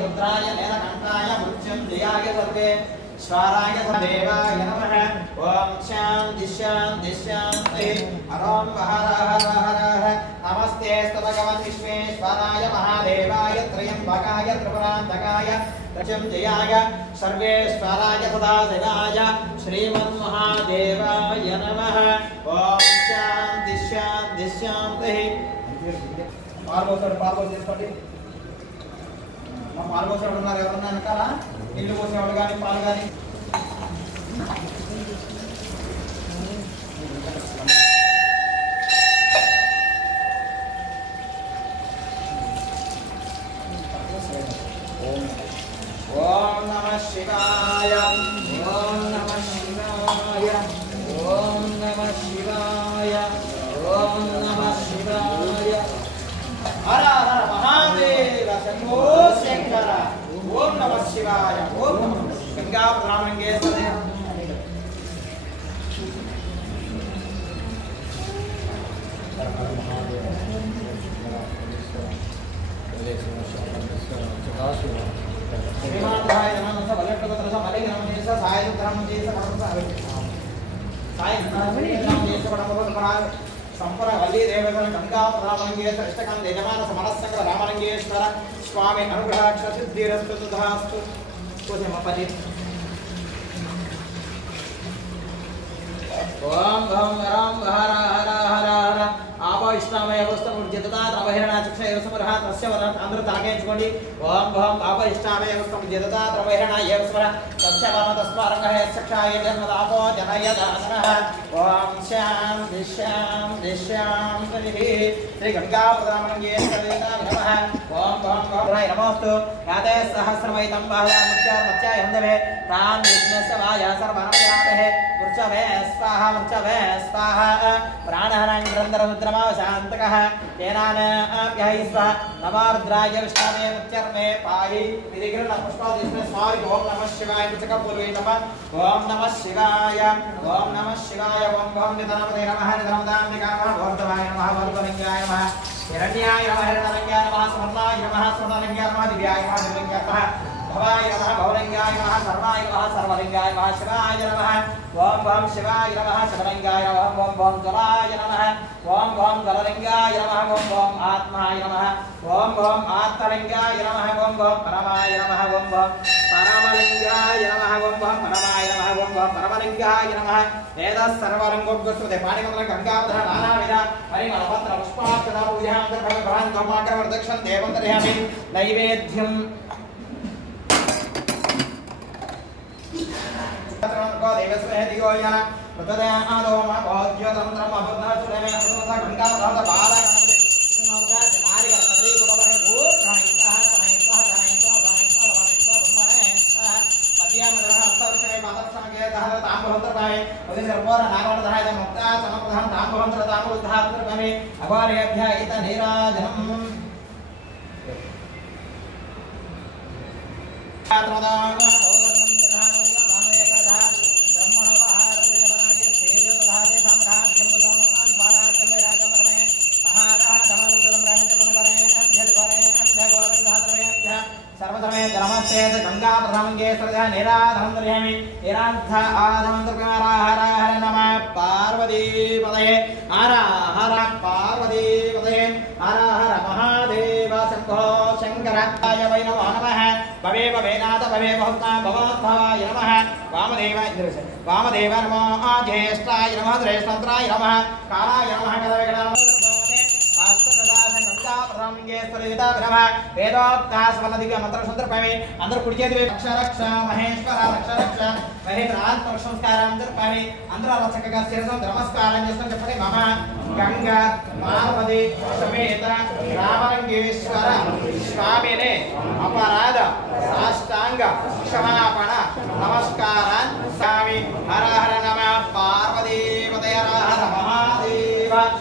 रुद्राय नीलकण्ठाय मृत्युञ्जयाय सर्वे स्वाराय देवाय नमः। ओम शांति शांति शांति। हरं हर हर हर। नमस्ते भगवन् विश्वेश्वराय महादेवाय त्र्यंबकाय त्रिपुरान्तकाय मृत्युञ्जयाय सर्वेश्वराय सदाशिवाय श्रीमन्महादेवाय नमः। ओम शांति शांति शांति। पार्वती తీసుకోండి మా పాలు పోసేవాళ్ళు ఉన్నారు ఎవరన్నా వెనకాల నీళ్లు పోసేవాళ్ళు కానీ పాలు కానీ ఓం నమః శివాయ ఓం నమః శివాయ ఓం నమః శివాయ ఓం నమః శివాయ हर हर महादेव शंभो शंकर। ओम नमः शिवाय ओम नमः गंगा ब्राह्मणगे सदे श्रीमान्धाय नमः बलटकत्रस मलिंग नमः साय धर्म जीस साय धर्म जीस पडमोदपराय संपर वल्ली देवगण गंगा ब्राह्मणगेश्वर इष्टकांत यजमान समरसंग रामलिंगेश्वर स्वामी अनुग्रहाक्ष सिद्धिरस्तु तथास्तु। पूजमपति ओम भम राम हर हर हर हर आप इष्टमय वस्तु मुज्जता द्रवहिरणा चक्षय समरः तस्य वदन अंदर ताकेंचुकोंडि। ओम भम आप इष्टमय वस्तु मुज्जता द्रवहिरणा येस्वर तस्य वदन तस्मारंगः चक्षाय जन्मदापो जनयदानः। ओम शांति शांति शांति। श्री गंगा ब्राह्मणगेश्वराय नमः। ओम भम भद्राय नमोस्तु याते सहस्रमयितं बाह्यां मत्स्याय हन्दवे तां विघ्नस्य वाया सर्वनमयामहे। मृचवे स्वाहा मृचवे स्वाहा प्राणहरां निरन्तररुद्रमा शान्तकः तेनान अभ्यहि स्वाहा। नमोर्द्राय विष्णवे मुच्चर्मे पाहि विधिगृह्ण पुष्पादिस्मे स्वाहा। ओम नमः शिवाय पुचकपूर्वे नमः। ओम नमः शिवाय ओम नमः शिवाय ओम भम निधनपते नमः निधनपदाम्बिकाय नमः भोर्धवाय नमः भोर्धलिंगाय नमः हिरण्याय नमः हिरण्यलिंगाय नमः स्वर्णाय नमः स्वर्णलिंगाय नमः दिव्याय नमः दिव्यलिंगाय नमः भवाय नमः भवलिंगाय नमः सर्वाय नमः सर्वलिंगाय नमः शिवाय नमः। ओम भम शिवाय नमः शिवलिंगाय नमः ओम भम जलाय नमः ओम भम जललिंगाय नमः ओम भम आत्माय नमः ओम भम आत्मलिंगाय नमः ओम भम परमाय नमः ओम भम परमलिंगाय नमः ओम भम परमाय नमः ओम भम परमलिंगाय नमः। वेदः सर्वलिंगोपगस्वते पाणिमंत्र गंगाधर नानाविध परिमलपत्र पुष्पाक्षर पूजांतर भगवान् गोपाकर वर्दक्षं देवन्तर्यामि। नैवेद्यं देवस्महे दिगोया प्रतदे आलोम भोज्यतंत्रम अभद्रसुरेमे प्रतसा गंगा भवत बालगणपति नमोगा जनारि गणपति गुणवरे ओ प्राणितः प्राणितः प्राणितः प्राणितः प्राणितः ब्रह्मणे मध्यमदः अस्तर्षे मातक्षमगे दहर ताम्बुहंत्रपाये पदि सर्वोर नागवरधाय मुक्ता समप्रधान ताम्बुहंत्र ताम्बुधात्रपमे अघोरेभ्य इत नीराजनम् आत्मदान सर्वधर्मे गंगा ब्राह्मणगेश्वराय निराधनंदर्यामि निरांथ आधनंदर्कारा हर हर नमः पार्वती पदये हर हर पार्वती पदये हर हर महादेव शंभो शंकराय वै नमो नमः। भवे भवेनाथ भवे बहुत्मा भवात्माय नमः। वामदेव नमो ज्येष्ठाय नमः श्रेष्ठत्राय नमः कालाय नमः कदविगणाय वेदोक्तास्वनदिव्य मंत्र संदर्भामि अंदर कुడి చేతి రక్ష రక్ష మహేశ్వర రక్ష రక్ష మహేంద్ర ఆత్మ సంస్కారం సందర్భామి అందరూ చక్కగా శిరసం నమస్కారం చేస్తాం చెప్పండి మమ గంగా పార్వతి సమేత రామలింగేశ్వర స్వామినే అపరాధ సాష్టాంగ క్షమాపణ నమస్కారం స్వామి హర హర